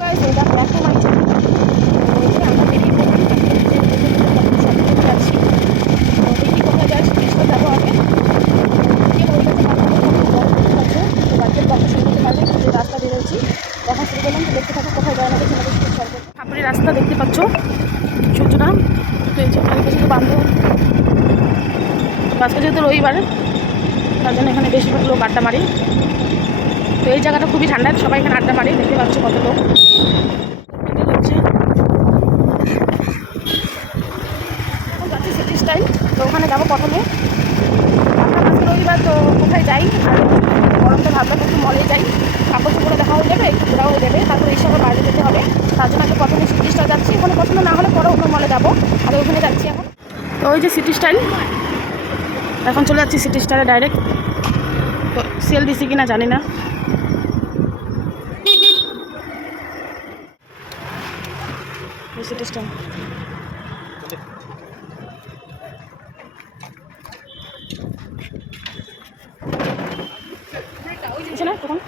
Guys এটা back to my channel. আমরা বেরিয়ে পড়লাম শপিং যাচ্ছি। তো দেখি কোথায় যাই, জিনিসটা যাবো আগে গিয়ে বলতে তো বাচ্চার বাচ্চা শুরু করতে পারলে যে রাস্তা বেরোচ্ছি দেখা শুরু করলাম। তো দেখতে থাকো কোথায় যায় আমাদের ছেলেদের শুরু করবো। খাপুরি রাস্তা দেখতে পাচ্ছ সূর্যটা তো এই যে চারিপাশে শুধু বান্ধব। আজকে যেহেতু রবিবার তার জন্য এখানে বেশিরভাগ লোক আড্ডা মারি। তো এই জায়গাটা খুবই ঠান্ডা, সবাই এখানে আড্ডা মারি। দেখতে পাচ্ছ কত লোক হচ্ছে। এখন যাচ্ছি সিটি স্টাইল। তো ওখানে যাবো প্রথমে। ভাবলাম আজকে রবিবার তো কোথায় যাই, আর গরমটা ভাবলাম একটু মলে যাই, কাপড় চোপড়ে দেখা হয়ে যাবে, একটু ঘোরা হয়ে যাবে, তারপরে এই সবার বাইরে যেতে হবে। তার জন্য আগে প্রথমে সিটি স্টাইল যাচ্ছি। ওখানে পছন্দ না হলে পরে অন্য মলে যাবো, আর ওখানে যাচ্ছি এখন। তো ওই যে সিটি স্টাইল, এখন চলে যাচ্ছি সিটি স্টাইলে ডাইরেক্ট। তো সেল দিছি কিনা জানি না। সিটি স্টাইল না তখন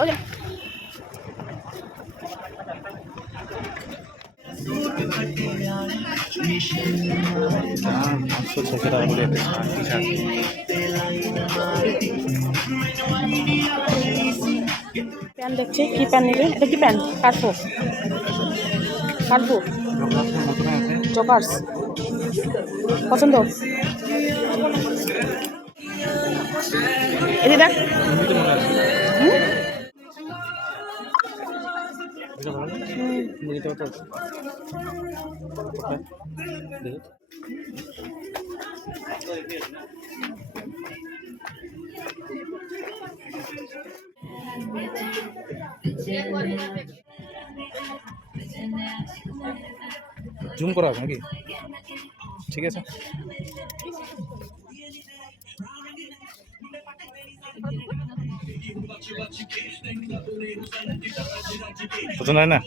ওই প্যান দেখছি, কি প্যান নেবে? এটা কি প্যান? কাটবো কাটবো জকার্স পছন্দ। এই দেখ জুম করা হবে নাকি? ঠিক আছে, পছন্দ হয় না?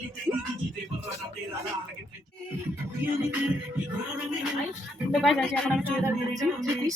তো গাইস আছে, এখন আমি চুড়িদার দিয়েছি 3 পিস।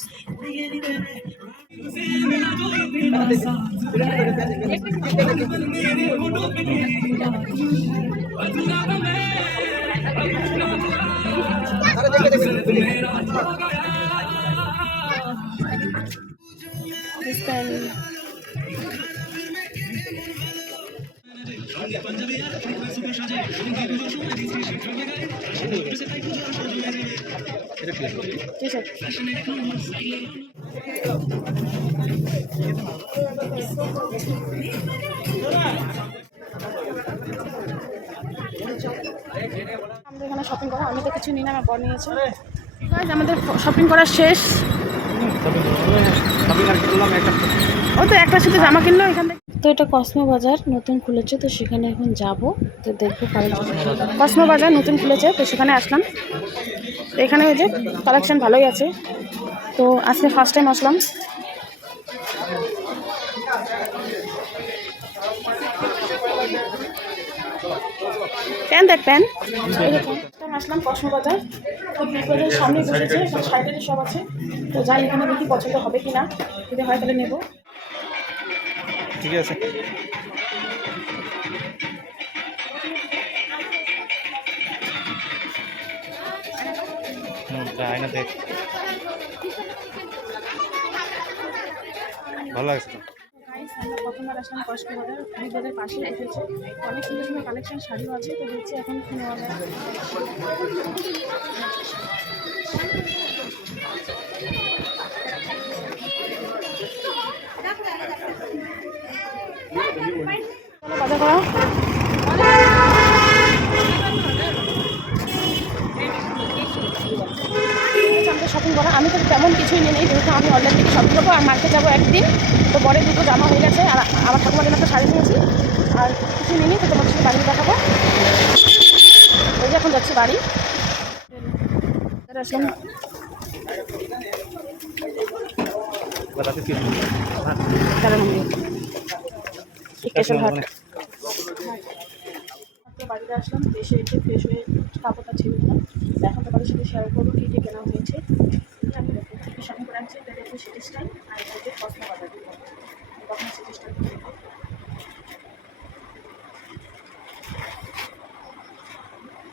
আমরা এখানে শপিং করা, আমি তো কিছু নিই না, আমার বর নিয়েছে। গাইস আমাদের শপিং করা শেষ। ও তো একটা সাথে জামা কিনলো এখান থেকে। তো এটা কসমো বাজার নতুন খুলেছে, তো সেখানে এখন যাব। তো দেখবো কসমো বাজার নতুন খুলেছে, তো সেখানে আসলাম। তো এখানে ওই যে কালেকশন ভালোই আছে। তো আজকে ফার্স্ট টাইম আসলাম। প্যান দেখ প্যান আসলাম কসমো বাজার। তো বিগ বাজারের সামনে বসেছে, এখানে শাড়িটারি সব আছে। তো যাই এখানে দেখি পছন্দ হবে কি না, যদি হয় তাহলে নেবো। ঠিক আছে, আয়না দেখ, ভালো লাগছে তো। আমরা প্রথমবার আসলাম কসমো বাজার, বিগ বাজার পাশে উঠেছে। অনেক সুন্দর সুন্দর কালেকশন শাড়িও আছে। তো দেখছি এখন কি নেওয়া যায়। বাজার করা আমাদের শপিং করা। আমি তো তেমন কিছুই নিয়ে নেই, যেহেতু আমি অনলাইন থেকে শপিং করবো আর মার্কেট যাবো একদিন। তো পরে দুটো জামা হয়ে গেছে, আর আমার ঠাকুমার জন্য একটা শাড়ি নিয়েছি, আর কিছু নিয়ে নিই। তো তোমার সাথে বাড়ি দেখাবো। ওই যে এখন যাচ্ছি বাড়ি। আসলাম তারা মন্দির স্টেশন ঘাট। বাড়িতে আসলাম, এসে একটু ফ্রেশ হয়ে কাপড়টা ছেড়ে দিলাম। এখন তো বাড়ির সাথে শেয়ার করবো কী কী কেনা হয়েছে। আমি শপিং করে আনছি, দেখে হচ্ছে সিটি স্টাইল, আর এটা হচ্ছে কসমো বাজার। তখন সিটি স্টাইল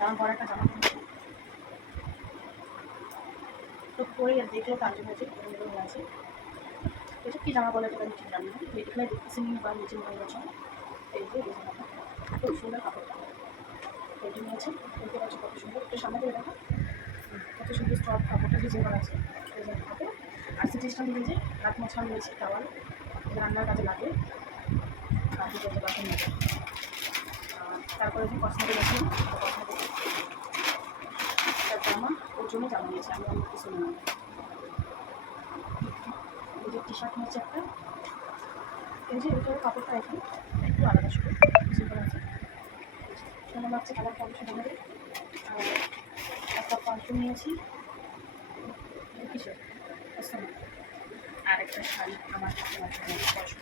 আমার বড় একটা জামা কিনেছি, তো পরে দেখলেও কাজ হয়েছে এরকম আছে। এটা কী জামা বলে সেটা আমি ঠিক জানি না, এখানে দেখতেছি বা নিচে মনে গেছে এই যে জামাটা খুব সুন্দর কাপড়টা এটি নিয়েছে, দেখতে পাচ্ছি কত সুন্দর। একটু সামনে করে দেখা কত সুন্দর স্টপ কাপড়টা ডিজাইন করা আছে কাপড়। আর সিটি স্টাইল নিয়েছে, হাত মোছা নিয়েছে টাওয়াল, রান্নার কাজে লাগে কাজে করতে পারছেন না। তারপরে যে কসমেটিক আছে কসমেটিক তার জামা ওর জন্য জামা নিয়েছে, আমি অনেক কিছু নিই। এই যে টি শার্ট নিয়েছে একটা, এই যে এটার কাপড়টা এখন একটু আলাদা শুধু সিম্পল আছে, সুন্দর লাগছে কালারটা অবশ্য সুন্দর। আর একটা পারফিউম নিয়েছি কিসের কসমেটিক, আর একটা শাড়ি আমার বয়স্ক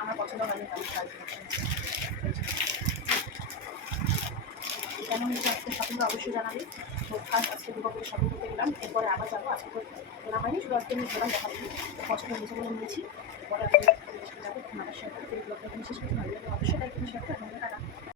আমার পছন্দ হয়নি, আমি শাড়ি কেমন হচ্ছে আজকে শপিংটা অবশ্যই জানাবে। তো ফার্স্ট আজকে দুর্গাপুরে শপিং করতে গেলাম, এরপরে আবার যাবো। আজকে তো কেনা হয়নি, শুধু আজকে আমি গেলাম দেখাচ্ছি পছন্দ হয়েছে বলে নিয়েছি। এরপরে আমি যাবো আমার সাথে শেষ করতে ভালো লাগে অবশ্যই লাইক শেয়ার করে টাকা।